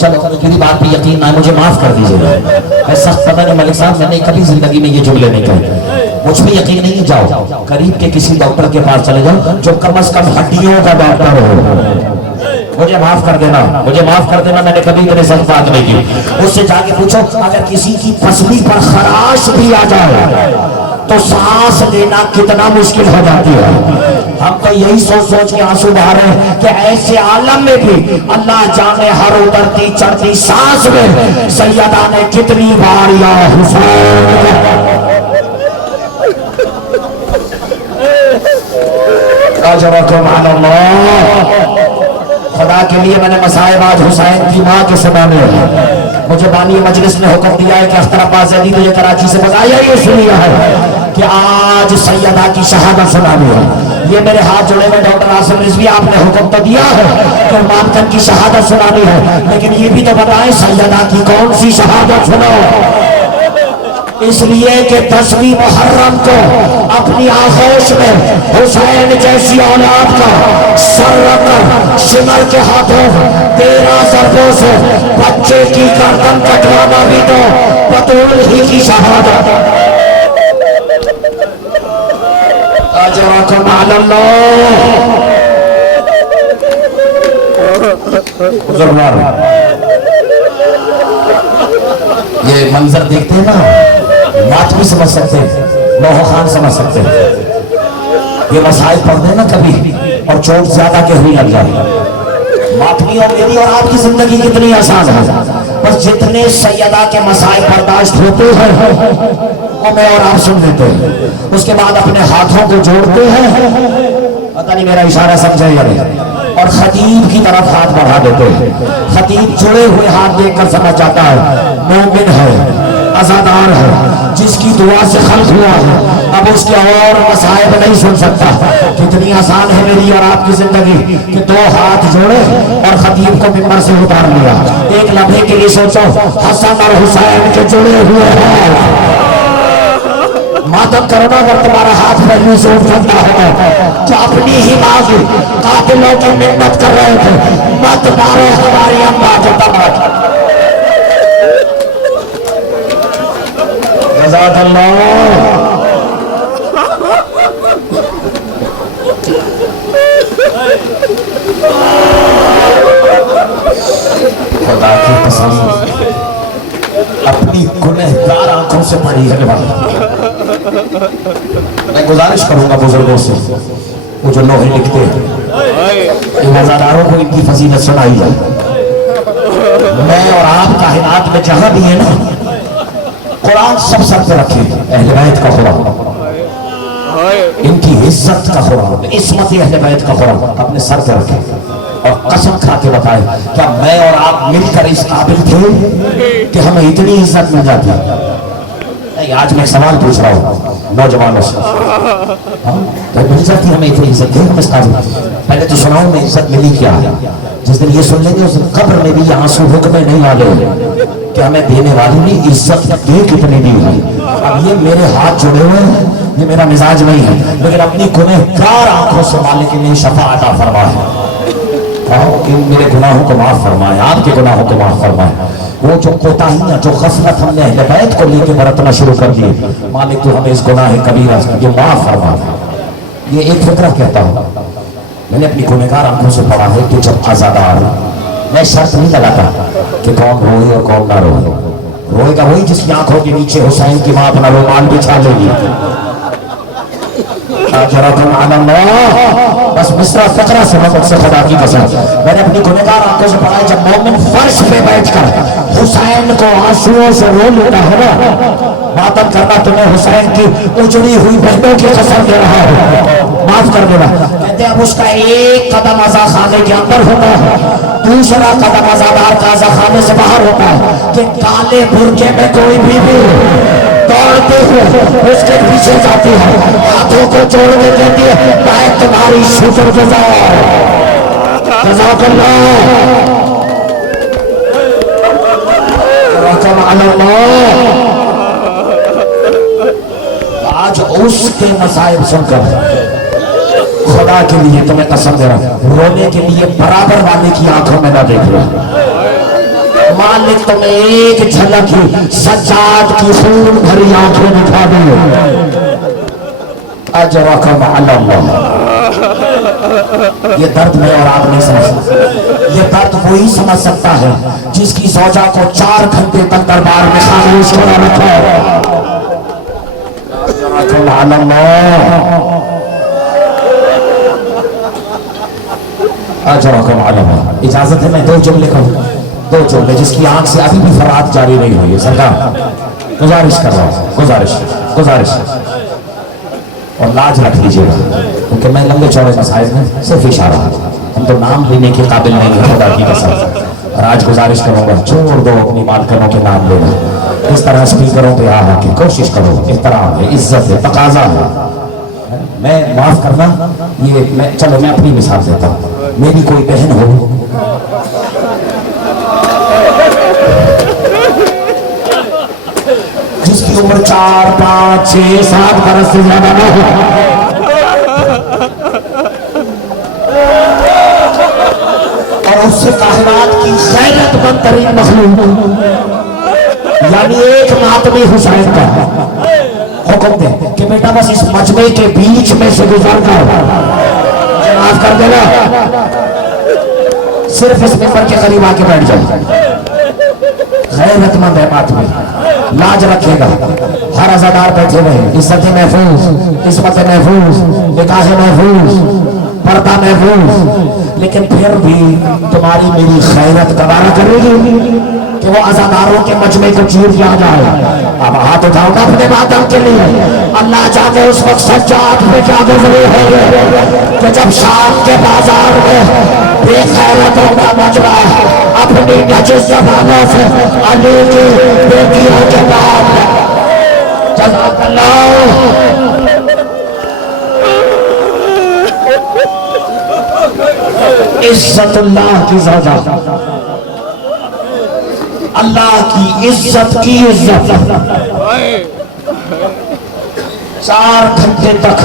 چلو میری بات پہ یقین نہ, مجھے معاف کر دیجیے گا, میں سخت پتہ نہیں ملک صاحب, میں نے کبھی زندگی میں یہ جملے نہیں کہے, مجھ پہ یقین نہیں, جاؤ قریب کے کسی ڈاکٹر کے پاس چلے جاؤ جو کم از کم ہڈیوں کا ڈاکٹر ہو. مجھے معاف کر دینا, مجھے معاف کر دینا, میں نے کبھی اتنے سخت بات نہیں کی. اس سے جا کے پوچھو اگر کسی کی پسلی پر خراش بھی آ جائے تو سانس لینا کتنا مشکل ہو جاتی ہے. ہم تو یہی سوچ سوچ کے آنسو بہا رہے ہیں کہ ایسے عالم میں بھی اللہ جانے ہر اترتی چڑھتی سانس میں سیدہ نے کتنی بار یا حسین. خدا کے لیے میں نے مصائب آج حسین کی ماں کے سنانے ہیں. مجھے بانی مجلس نے حکم دیا ہے کہ اختر عباس زیدی تو یہ کراچی سے بتایا یہ سنیا ہے کہ آج سیدہ کی شہادت سنانے ہے. یہ میرے ہاتھ جڑے ہوئے ڈاکٹر عاصم رضوی, آپ نے حکم تو دیا ہے کہ مامکن کی شہادت سنانی ہے, لیکن یہ بھی تو بتائیں سیدہ کی کون سی شہادت سناؤ. اس لیے کہ 10ویں محرم کو اپنی آغوش میں حسین جیسی اولاد کا سر رکھ کر شمر کے ہاتھوں 13 ضربوں سے بچے کی گردن کٹوانا بھی تو بطول ہی کی شہادت. اجرکم علی اللہ. یہ منظر دیکھتے ہیں نا, ماتمی سمجھ سکتے ہیں, لوہ خان سمجھ سکتے ہیں. یہ مسائل پڑھ دیں نا کبھی اور چوٹ زیادہ کے ہوئی لگ جائے. ماتمی اور میری اور آپ کی زندگی کتنی آسان ہے, بس جتنے سیدہ کے مسائل برداشت ہوتے ہیں وہ میں اور آپ سن لیتے ہیں. اس کے بعد اپنے ہاتھوں کو جوڑتے ہیں, پتہ نہیں میرا اشارہ سمجھے یا نہیں, اور خطیب کی طرف ہاتھ بڑھا دیتے ہیں. خطیب جڑے ہوئے ہاتھ دیکھ کر سمجھ جاتا ہے مومن ہے, عزادار ہے, جس کی دعا سے خلق ہوا ہے. اب اس کے اور مصائب نہیں سن سکتا. کتنی آسان ہے میری اور آپ کی زندگی کہ دو ہاتھ جوڑے اور خطیب کو ممبر سے اتار لیا. ایک لمحے کے لیے سوچو حسن اور حسین کے جڑے ہوئے ہیں. ماتم کرنا اگر تمہارا ہاتھ پہلے سے اٹھتا ہے تو اپنی ہی ماں کی قاتلوں کی محنت کر رہے تھے, مت مارو ہماری اماں کو تمام. جزاک اللہ. خدا کی قسم اپنی گنہگار آنکھوں سے پڑھی ہے. میں گزارش کروں گا بزرگوں سے, وہ جو لوہے لکھتے ہیں ان عزاداروں کو ان کی فضیلت سنائی جائے. میں اور آپ کائنات میں جہاں بھی ہیں نا, قرآن سب سر پہ رکھے. اہل بیت کا قرآن, ان کی عزت کا قرآن, عصمت اہل بیت کا قرآن اپنے سر پہ رکھے اور قسم کھا کے بتائے کیا میں اور آپ مل کر اس قابل تھے کہ ہمیں اتنی عزت مل جاتی. آج میں ایک سوال پوچھ رہا ہوں نوجوانوں سے, مل جاتی ہمیں اتنی عزت ہے ہم اس قابل. پہلے تو سناؤ میں عزت ملی کیا ہے. جس دن یہ سن لیں گے اس قبر میں بھی یہ آنسو حکم نہیں والے کہ ہمیں دینے والی نے عزت دے کتنی دی ہے. اب یہ میرے ہاتھ جڑے ہوئے ہیں, یہ میرا مزاج نہیں ہے, لیکن اپنی گنہگار آنکھوں سے مالک نے شفاعت عطا فرمایا. کہ میرے گناہوں کو معاف فرمائے, آپ کے گناہوں کو معاف فرمائے. وہ جو کوتاہیاں جو غفلت ہم نے اہل بیت کو لے کے برتنا شروع کر دیے, مالک تو ہمیں اس گناہ کبیرہ سے یہ معاف فرما. یہ ایک فطرہ کہتا ہوں, میں نے اپنی گنہگار آنکھوں سے پڑھا ہے کہ جب عزادار میں شرط نہیں لگاتا کہ کون روئے اور کون نہ روئے. روئے گا وہی جس کی آنکھوں کے نیچے حسین کی ماں اپنا رومال بچھا لے گی. بس مصرع فقرہ سے مقصد سے خدا کی قسم میں نے اپنی گنہگار آنکھوں سے پڑھا ہے جب مومن فرش پہ بیٹھ کر حسین کو آنسوؤں سے رو لیتا ہے نا, ماتم کرنا تمہیں حسین کی اجڑی ہوئی بہنوں کی قسم دے رہا ہے, معاف کر دینا. کہتے اب اس کا ایک قدم عزا خانے کے اندر ہوتا ہے, دوسرا قدم عزادار کا عزا خانے سے باہر ہوتا ہے کہ کالے برقعے میں کوئی بھی دوڑتے ہوئے اس کے پیچھے جاتی ہے, ہاتھوں کو جوڑ کے کہتی ہے میں تمہاری شکر گزار. جزاک اللہ. آج اس کے مصائب سن کر خدا کے لیے تمہیں قسم دے رہا ہوں رونے کے لیے برابر والے کی آنکھوں میں نہ دیکھ رہا. مالک تمہیں ایک جھلک ہی سجاد کی خون بھری آنکھیں دکھا دے. اجرکم علی اللہ. یہ درد میں اور آپ نہیں سمجھ سکتے. یہ درد وہی سمجھ سکتا ہے جس کی زوجہ کو 4 گھنٹے تک دربار میں خاموش کرا رکھا ہے. اجرکم علی اللہ. اجرکم علی اللہ. اجازت ہے میں 2 جملے کہوں, 2 جملے جس کی آنکھ سے ابھی بھی فرات جاری نہیں ہوئی ہے. سرکار گزارش کر رہا ہوں, گزارش اور لاج رکھ لیجیے گا کیونکہ میں لمبے چوڑے مسائل میں صرف اشارہ, ہم تو نام لینے کے قابل نہیں ہیں خدا کی قسم. اور آج گزارش کروں گا چھوڑ دو اپنی مالکنوں کے نام لینا, اس طرح اسپیکروں پہ آ کے کوشش کرو. احترام ہے, عزت ہے, تقاضا ہے. میں معاف کرنا یہ میں چلو میں اپنی مثال دیتا ہوں. میری کوئی بہن ہو جس کی عمر 4 5 6 7 برس سے زیادہ نہ ہو, اور اس سے کائنات کی غیرت مند ترین مخلوق یعنی ایک ماتمی حسین کا حکم دے کہ بیٹا بس اس مجمع کے بیچ میں سے گزر کر مجھے معاف کر دینا, صرف اس ممبر کے قریب آ کے بیٹھ جائے. غیرت مند ہے ماتمی, لاج رکھے گا. ہر عزادار بیٹھے ہوئے, عزت محفوظ, عصمت محفوظ, نکاح محفوظ, پردہ محفوظ, لیکن پھر بھی تمہاری میری خیرت گوارا کرے گی. کہ وہ عزاداروں کے مجمع کو چیر دیا جائے. اب ہاتھ اٹھاؤ گا اپنے ماتم کے لیے. اللہ جانے اس وقت سجاد پہ کیا گزرے ہوگے کہ جب شام کے بازار میں بے خیرتوں کا مجمع اپنی نجس زبانوں سے علی کی بیٹیوں کے بعد جزاک اللہ عزت اللہ کی زوجہ اللہ کی عزت کی عزت 4 گھنٹے تک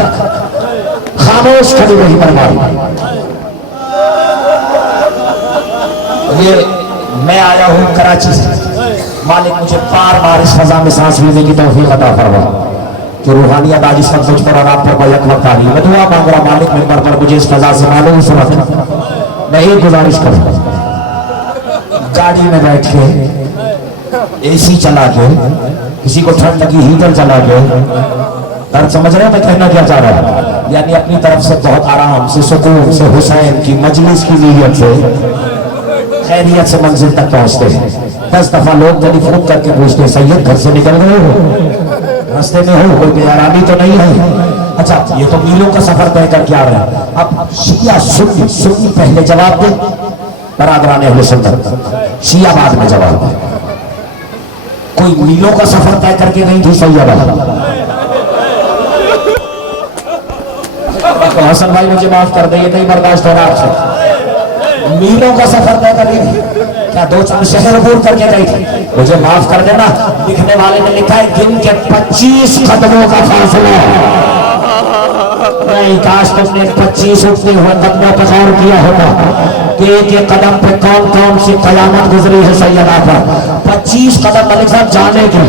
خاموش کھڑی رہی برباد. یہ میں آیا ہوں کراچی سے. مالک مجھے بار بار اس فضا میں سانس لینے کی توفیق عطا فرما کہ روحانیت آج اس وقت مجھ پر اور آپ پر یک وقت آ رہی ہے. میں دعا مانگ رہا مالک ممبر پر مجھے اس فضا سے معلوم سمجھ. میں ایک گزارش کروں گاڑی میں بیٹھ کے اے سی چلا کے کسی کو ٹھنڈ لگی ہیٹر چلا کے درد سمجھ رہے ہیں میں کہنا کیا چاہ رہا ہوں. یعنی اپنی طرف سے بہت آرام سے سکون سے حسین کی مجلس کی نیت سے خیریت سے منزل تک پہنچتے ہیں. 10 دفعہ لوگ ٹیلی فون کر کے پوچھتے ہیں سید گھر سے نکل گئے ہو راستے میں ہو کوئی بے آرامی تو نہیں ہے. اچھا یہ تو میلوں کا سفر طے کر کے آ رہا ہے. اب شیعہ سنی پہلے جواب دے برادران اہل سنت شیعہ بعد میں جواب دے. کوئی میلوں کا سفر طے کر کے نہیں تھی سیدہ حسن بھائی مجھے معاف کر دے یہ نہیں برداشت ہو رہا آپ سے. میلوں کا سفر طے کر رہی تھی کیا 2-4 شہر عبور کر کے گئی تھی. مجھے معاف کر دینا لکھنے والے نے لکھا ہے گن کے 25 قدموں کا فاصلہ. نہیں کاش تم نے 25 اٹھتے ہوئے قدموں پر غور کیا ہوتا کہ ایک ایک قدم پہ کون کون سی قیامت گزری ہے سیدہ پر. 25 قدم ملک صاحب جانے کے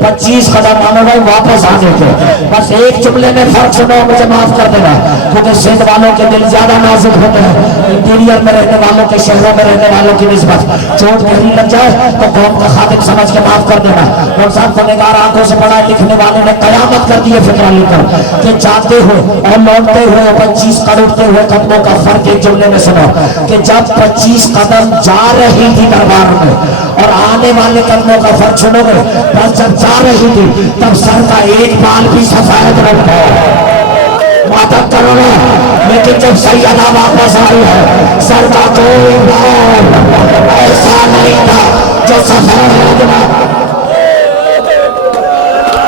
25 قدم مانو بھائی واپس آنے کے. بس ایک جملے میں فرق سنو مجھے معاف کر دینا کیونکہ سندھ والوں کے دل زیادہ نازک ہوتے ہیں انٹیریئر میں رہنے والوں کے شہروں میں رہنے والوں کی نسبت. چوٹ گہری لگ جائے تو قوم کا خادم سمجھ کے معاف کر دینا. اور صاحب کو نگار آنکھوں سے پڑھا لکھنے والوں نے قیامت کر دی ہے فکرہ لکھ کر کہ جاتے ہوئے اور لوٹتے ہوئے 25 اٹھتے ہوئے قدموں کا فرق ایک جملے میں سنو کہ جب 25 قدم جا رہی تھی دربار میں اور آنے والے قدموں کا فرق سنو گے. بس جب جا رہی تھی تب سر کا ایک بال بھی سفید رکھا ماتم کرو نا. لیکن جب سیدہ واپس آئی ہے سر کا کوئی بال ایسا نہیں تھا جو سفید رکھا.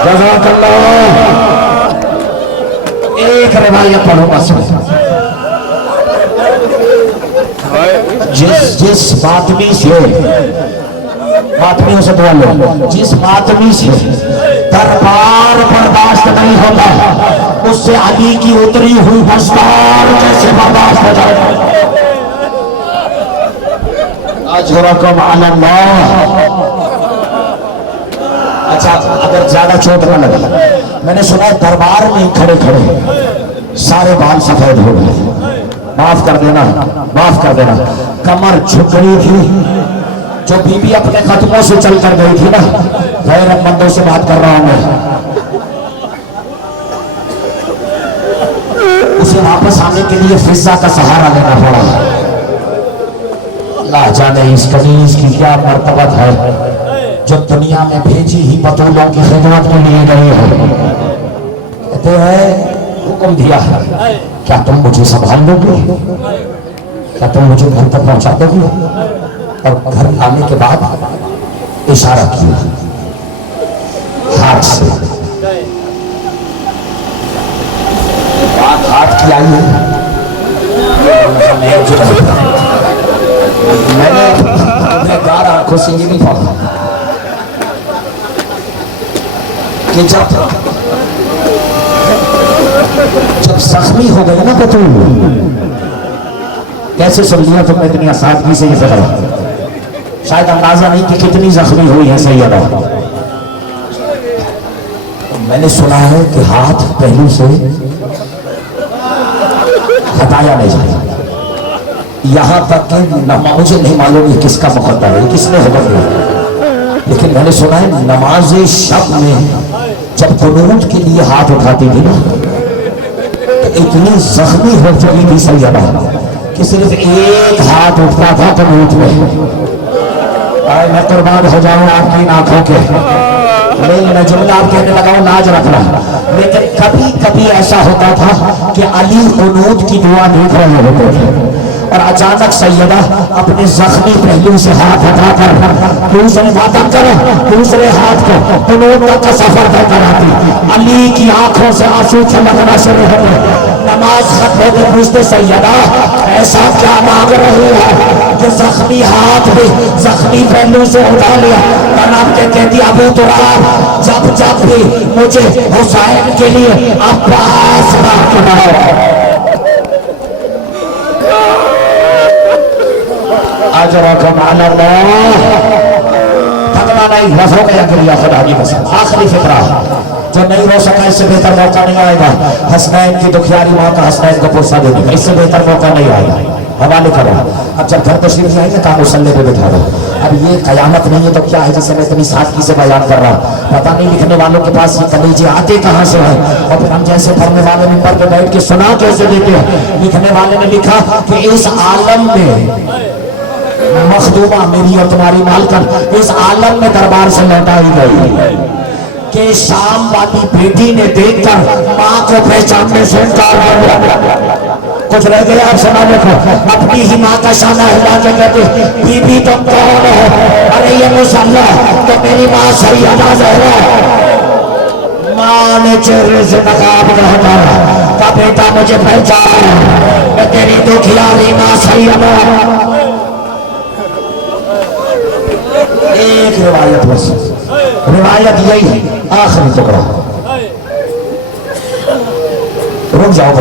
جزاک اللہ. ایک روایت پڑھو بس جس ماتمی سے ماتمیوں سے دعا لو جس ماتمی سے دربار برداشت نہیں ہوتا اس سے علی کی اتری ہوئی دستار کیسے برداشت ہو جائے. اجرکم علی اللہ. اچھا اگر زیادہ چوٹ نہ لگے میں نے سنا ہے دربار میں کھڑے کھڑے سارے بال سفید ہو گئے. معاف کر دینا معاف کر دینا. کمر جھک رہی تھی جو بی بی اپنے قدموں سے چل کر گئی تھی نا. غیر مندوں سے بات کر رہا ہوں میں. اسے واپس آنے کے لیے فضا کا سہارا لینا پڑا. اللہ جانے اس کنیز کی کیا مرتبت ہے جو دنیا میں بھیجی ہی بطولوں کی خدمت میں لیے گئے ہو. کہتے ہیں حکم دیا ہے کیا تم مجھے سنبھال لو گے کیا تم مجھے گھر تک پہنچا دو گے. اور گھر آنے کے بعد اشارہ کیا ہاتھ سے. بات ہاتھ کی آئی ہے میں نے گار آنکھوں سے یہ نہیں پڑھا کہ جب زخمی ہو گئے نا بطول کیسے سن لیا تم نے اتنی آسادگی سے یہ فکر شاید اندازہ نہیں کہ کتنی زخمی ہوئی ہے سیدہ. میں نے سنا ہے کہ ہاتھ پہلو سے ہٹایا نہیں جائے یہاں تک کہ مجھے نہیں معلوم کس کا مقدر ہے کس نے حکم دیا لیکن میں نے سنا ہے نماز شب میں جب قنوت کے لیے ہاتھ اٹھاتی تھی نا تو اتنی زخمی ہو چکی تھی سیدہ کہ صرف ایک ہاتھ اٹھتا تھا قنوت میں آئے میں قربان ہو جاؤں آپ کی آنکھوں کے، نہیں میں جملہ آپ کہنے لگا ہوں لاج رکھنا، لیکن کبھی کبھی ایسا ہوتا تھا کہ علی قنوت کی دعا دیکھ رہے ہوتے تھے اور اچانک سیدہ اپنے زخمی پہلو سے ہاتھ ہٹا کر دوسرے وعدہ کرو دوسرے ہاتھ کو قنوت کا سفر طے کراتی، علی کی آنکھوں سے آنسو چھلکنا شروع ہوتے، نماز ختم ہو کے پوچھتے سیدہ ایسا کیا مانگ رہی ہے کہ زخمی ہاتھ بھی زخمی پہلو سے اٹھا لیا؟ جناب کے کہتی ابو تراب جب جب بھی مجھے حسین کے لیے عباس بات کرو، اجرکم علی اللہ، تھکنا نہیں، بس ہو گیا کریا خدا کی قسم۔ آخری فقرہ جو نہیں رو سکا اس سے بہتر موقع نہیں آئے گا حسنین کی دکھیاری ماں کا حسنین کو پرسہ دینے کا، اس سے بہتر موقع نہیں آئے گا، حوالے کرو۔ اب جب گھر تشریف لائیں گے کام مسلح پہ بٹھا دو۔ اب یہ قیامت نہیں ہے تو کیا ہے جسے میں اتنی سادگی سے بیان کر رہا ہوں، پتہ نہیں لکھنے والوں کے پاس یہ کلیجے آتے کہاں سے ہیں، اور پھر ہم جیسے پڑھنے والے ممبر پہ بیٹھ کے سنا کیسے دیتے ہیں۔ لکھنے والے نے لکھا کہ اس عالم میں مخدومہ میری اور تمہاری مالکن اس عالم میں دربار سے لوٹائی گئی کہ شام والی بیٹی نے دیکھ کر ماں کو پہچاننے سے انکار کر دیا۔ کچھ رہ گیا آپ سنا دیکھو، اپنی ہی ماں کا شانہ ہلا کے کہتے بی بی تم کون ہو؟ ارے یہ مسلح تو میری ماں سیدہ زہرا۔ ماں نے چہرے سے نقاب کا ہٹایا، کہا بیٹا مجھے پہچان، میں تیری دکھیاری ماں سیدہ۔ ایک روایت بس، روایت یہی ہے، آخری ٹکڑا، رک جاؤ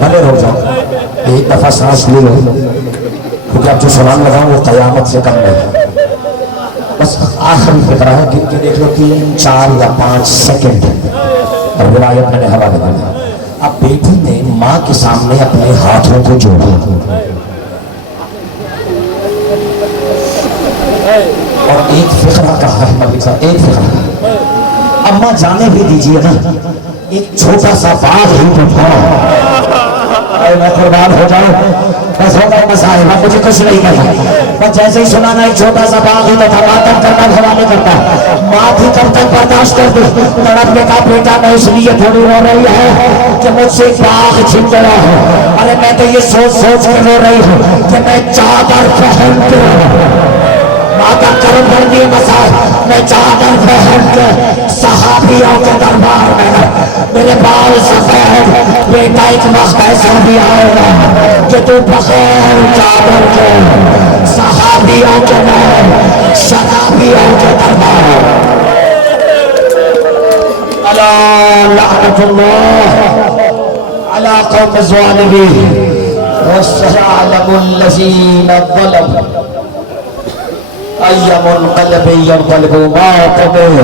بھلے رک جاؤ، ایک دفعہ سانس لے لو، کیونکہ اب جو سوال لگاؤں وہ قیامت سے کم نہیں، بس آخری فقرہ ہے، گن کے دیکھ لو 3 4 یا 5 سیکنڈ، اور روایت میں نے حوالے کر دیا۔ اب بیٹی نے ماں کے سامنے اپنے ہاتھوں کو جوڑا اور ایک فقرہ کہا ہے ملک صاحب، ایک فقرہ اماں جانے بھی دیجئے نا، ایک چھوٹا سا باغ ہی تو تھا، میں قربان ہو جاؤں، بس ہو گئے مسائل، مجھے کچھ نہیں کرنا، بس جیسے ہی سنانا ایک چھوٹا سا باغ ہی تو تھا، ماتم کرنا حوالے کرتا، ماں بھی کب تک برداشت کر دی، تڑپنے کا بیٹا میں اس لیے تھوڑی رو رہی ہے کہ مجھ سے باغ چھن گیا ہے، ارے میں تو یہ سوچ سوچ کے رو رہی ہوں کہ میں چادر پہن کے ماتا کرم بردی مسائل، میں چادر پہن کے صحابیوں کے دربار میں، میرے بال سفید، بیٹا ایک وقت ایسا بھی آئے گا کہ تو بغیر چادر کے صحابیوں کے میں شرابیوں کے دربار۔ الا لعنت اللہ علی قوم الظالمین وسيعلم الذين ظلموا أي منقلب ينقلبوا ما قدر